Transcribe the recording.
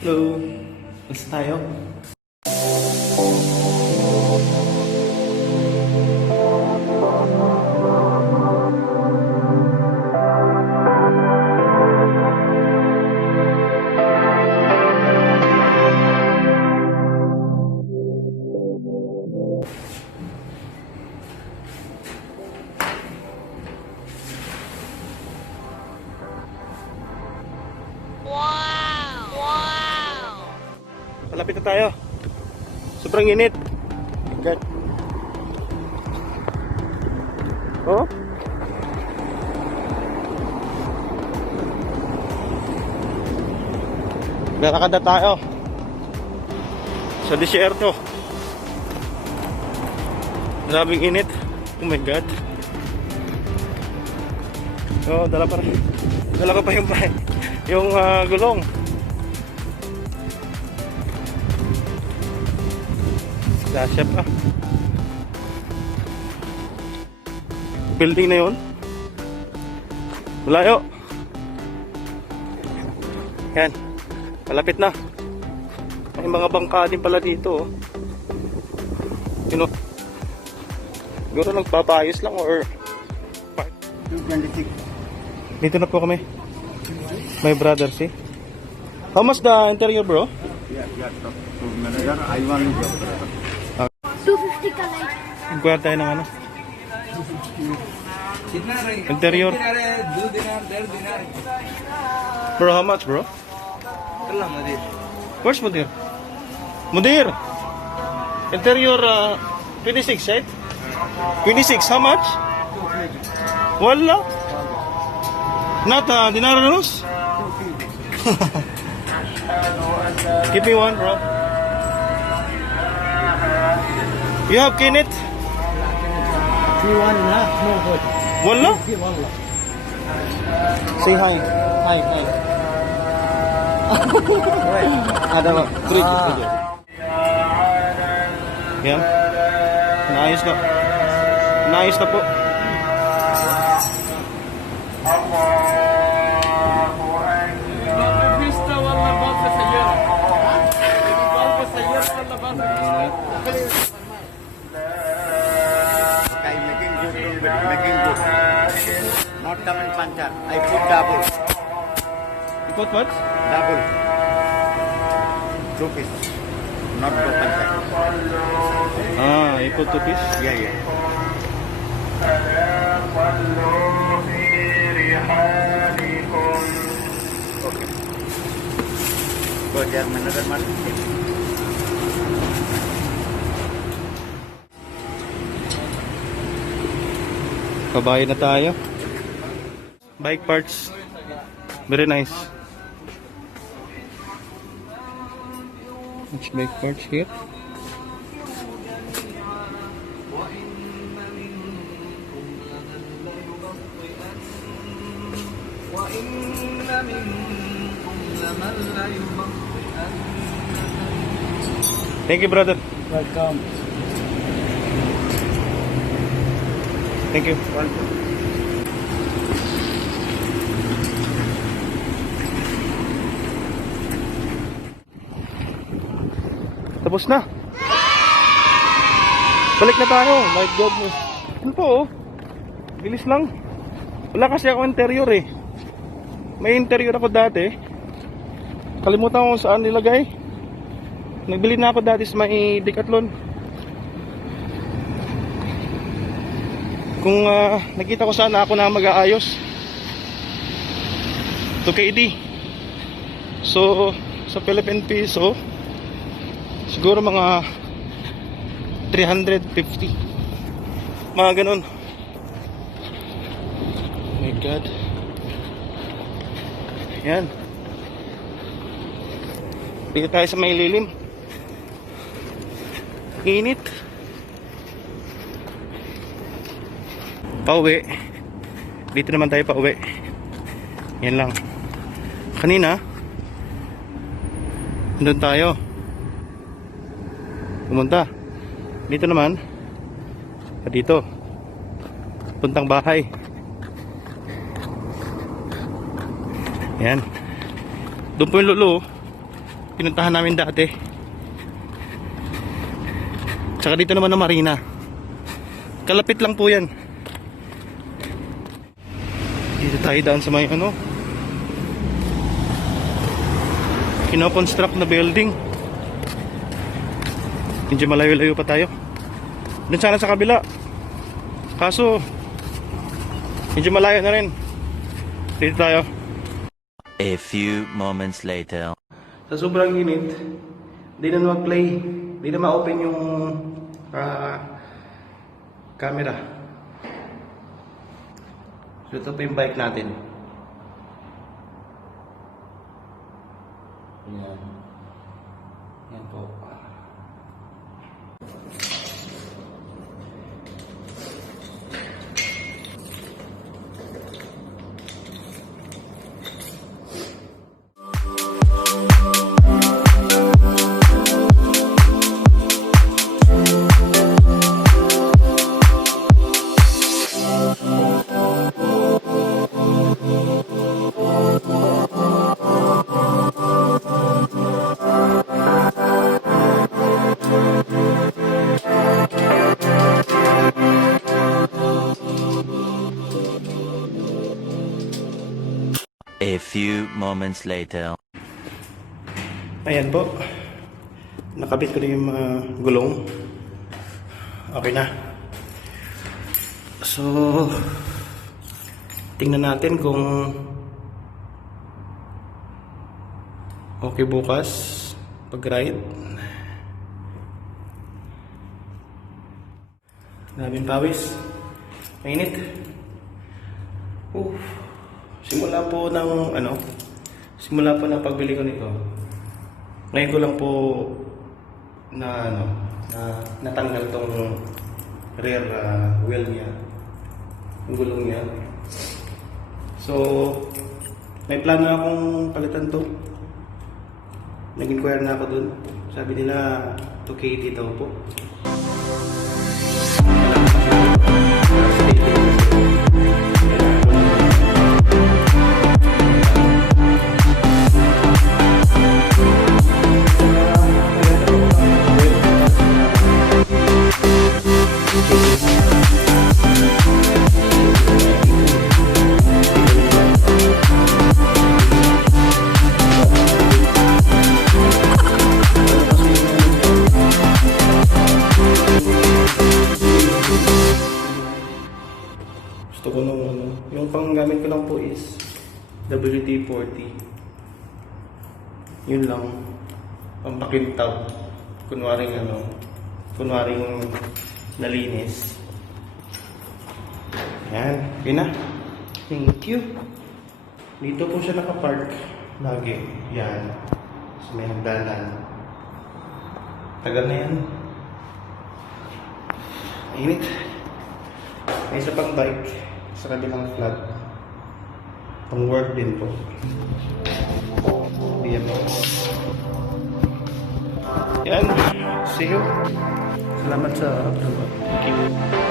Hello. Alis tayo. Malapit na tayo. Sobrang init. God. Oh? Lalakad na tayo sa disyerto. Maraming init. Oh my God. Oh, dala ko pa yung gulong. Dasya pa. Building na yun. Malayo. Yan. Malapit na. May mga bangka din pala dito. Siguro nagpapayos lang or 226. dito na po kami. My brother, see? How much the interior, bro? Yeah. So, manager, I want to 250 ka lang. Inquire tayo ng ano? Interior. Bro, how much, bro? Where's Mudir? Mudir! Interior 26, right? 26, how much? Wala? Not dinaranos? Give me one, bro. You have Kinit? one na, no good. Wala? Say hi. Hi. Ada ba? Yan. Naayos na. Naayos na po. Okay, making good. Not come and puncture. I put double. You put what? Double. 2 piece. Not go puncture. Ah, you put 2 piece? Yeah. Okay. Go there, manager, Kabayan na tayo. Bike parts. Very nice. Which bike parts here? Thank you, brother. Welcome. Thank you. Tapos na. Balik na tayo. My goodness. Ano to, oh? Bilis lang. Wala kasi ako interior eh. May interior ako dati. Kalimutan ko kung saan nilagay. Nagbili na ako dati sa may Decathlon. Kung nakita ko sana ako na mag-aayos. 2KD. So sa Philippine Peso siguro mga 350. Mga ganun. Oh my God. Yan. Dito tayo sa may lilim. Init. Pauwi. Dito naman tayo pauwi. Yan lang. Kanina doon tayo pumunta. Dito naman dito puntang bahay. Yan. Doon po yung lolo. pinuntahan namin dati. Tsaka dito naman ang marina. Kalapit lang po yan. Dito tayo daan sa may ano, kino-construct na building. Medyo malayo-layo pa tayo. Doon sana sa kabila. Kaso medyo malayo na rin. Dito tayo. A few moments later. Sa sobrang init, di na mag-play. Di na ma-open yung camera. So ito pa yung bike natin. Yan. Yan po. A few moments later. Ayan po. Nakabit ko na yung mga gulong. Okay na. So, tingnan natin kung okay bukas pag-ride. Daming pawis. Mainit. Simula po ng pagbili ko nito. Ngayon ko lang po na natanggal tong rear wheel niya, yung gulong niya. So, may plano akong palitan to. Nag-inquire na ako dun. Sabi nila 2K daw po. Gusto ko nung yung panggamit ko lang po is WD-40. Yun lang. Pampakintab. Kunwaring nalinis. Yan. Okay na. Thank you. Dito po siya nakapark. Lagi. Yan. Sa may hagdanan. Tagal na yan. Init. May isa pang bike sa kabilang flat. Pang work din po. BMX. Yan. See you. Salamat sa panonood. Thank you.